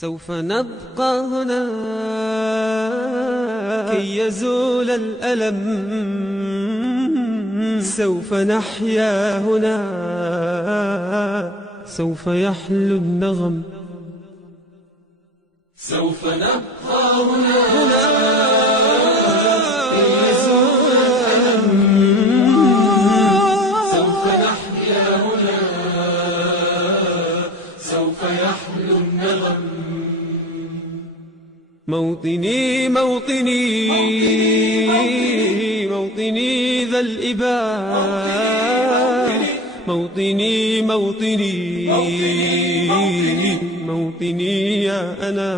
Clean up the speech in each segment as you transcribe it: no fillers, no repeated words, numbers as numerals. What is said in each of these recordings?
سوف نبقى هنا كي يزول الألم، سوف نحيا هنا، سوف يحلو النغم. سوف نبقى هنا كي يزول الألم، سوف نحيا هنا، سوف يحلو النغم. موطني موطني موطني ذا الإباء، موطني موطني موطني يا أنا.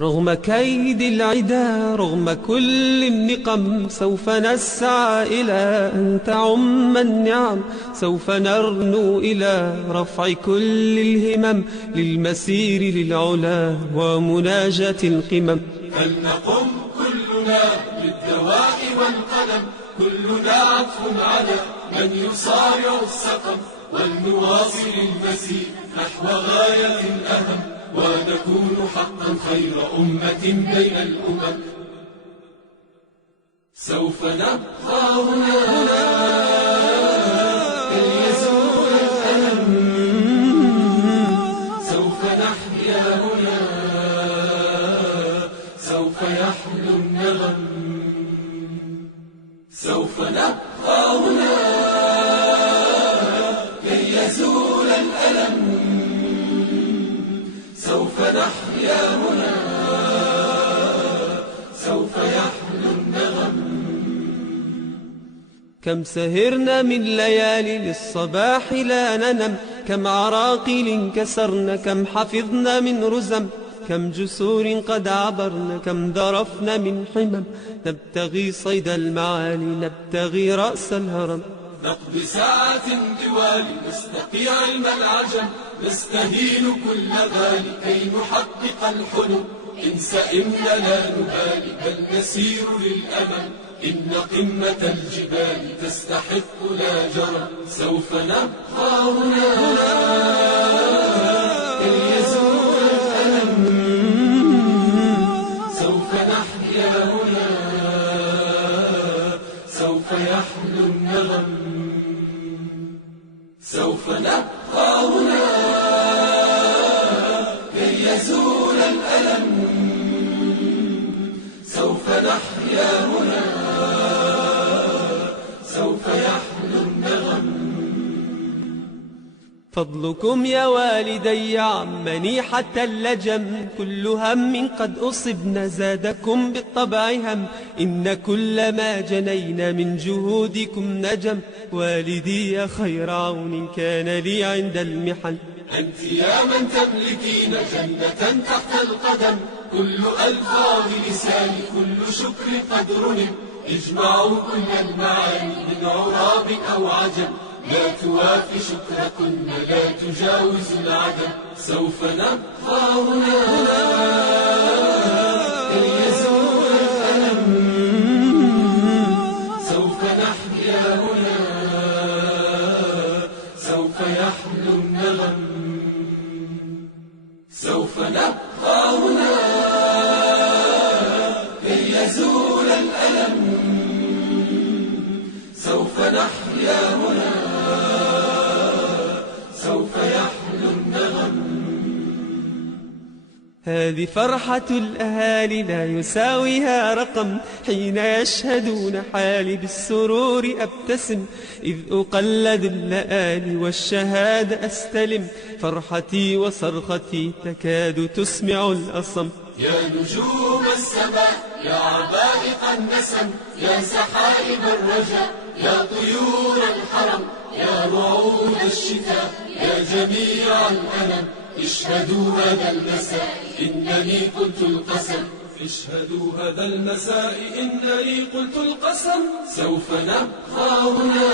رغم كيد العدا، رغم كل النقم، سوف نسعى إلى أن تعم النعم، سوف نرنو إلى رفع كل الهمم، للمسير للعلا ومناجاة القمم. فلنقم كلنا للدواء والقلم، كلنا عطف على من يصارع السقم، ولنواصل المسير نحو غاية أهم، ونكون حقا خير أمة بين الأمم. سوف نبقى هنا كي يزول الألم، سوف نحيا هنا، سوف يحلو النغم. سوف نبقى هنا كي يزول الألم، سوف نحيا هنا، سوف يحلو النغم. كم سهرنا من ليالي للصباح لا ننم، كم عراقيل كسرنا، كم حفظنا من رزم، كم جسور قد عبرنا، كم ذرفنا من حمم، نبتغي صيد المعالي، نبتغي رأس الهرم. نقضي ساعات طوال نستقي علم العجم، نستهين كل غالي كي نحقق الحلم، إن سئمنا لا نبالي بل نسير للأمل، إن قمة الجبال تستحق لا جرم. سوف نبقى هنا كي يزول الألم، سوف نحيا هنا، سوف يحلو النغم. سوف نبقى هنا كي يزول الألم، سوف نحيا هنا، سوف يحلو النغم. فضلكم يا والدي عمني حتى اللجم، كل هم قد أصبنا زادكم بالطبع هم، إن كل ما جنينا من جهودكم نجم، والدي يا خير عون كان لي عند المحن. أنت يا من تملكين جنة تحت القدم، كل ألفاظ لساني كل شكر قد رنم، اجمعوا كل المعاني من عراب أو عجم، لا توافي شكركن لا تجاوز العدم. سوف نبقى هنا كي يزول الألم، سوف نحيا هنا، سوف يحلو النغم. سوف نبقى هنا كي يزول الألم، سوف نحيا هنا، سوف يحلو النغم. هذه فرحة الأهالي لا يساويها رقم، حين يشهدون حالي بالسرور أبتسم، إذ أقلد اللآلي والشهادة أستلم، فرحتي وصرختي تكاد تسمع الأصم. يا نجوم السماء يا عبائق النسم، يا سحائب الرجاء يا طيور الحرم، يا رعود الشتاء يا جميع الألم، اشهدوا هذا المساء إنني قلت القسم، اشهدوا هذا المساء إنني قلت القسم. سوف نبقى هنا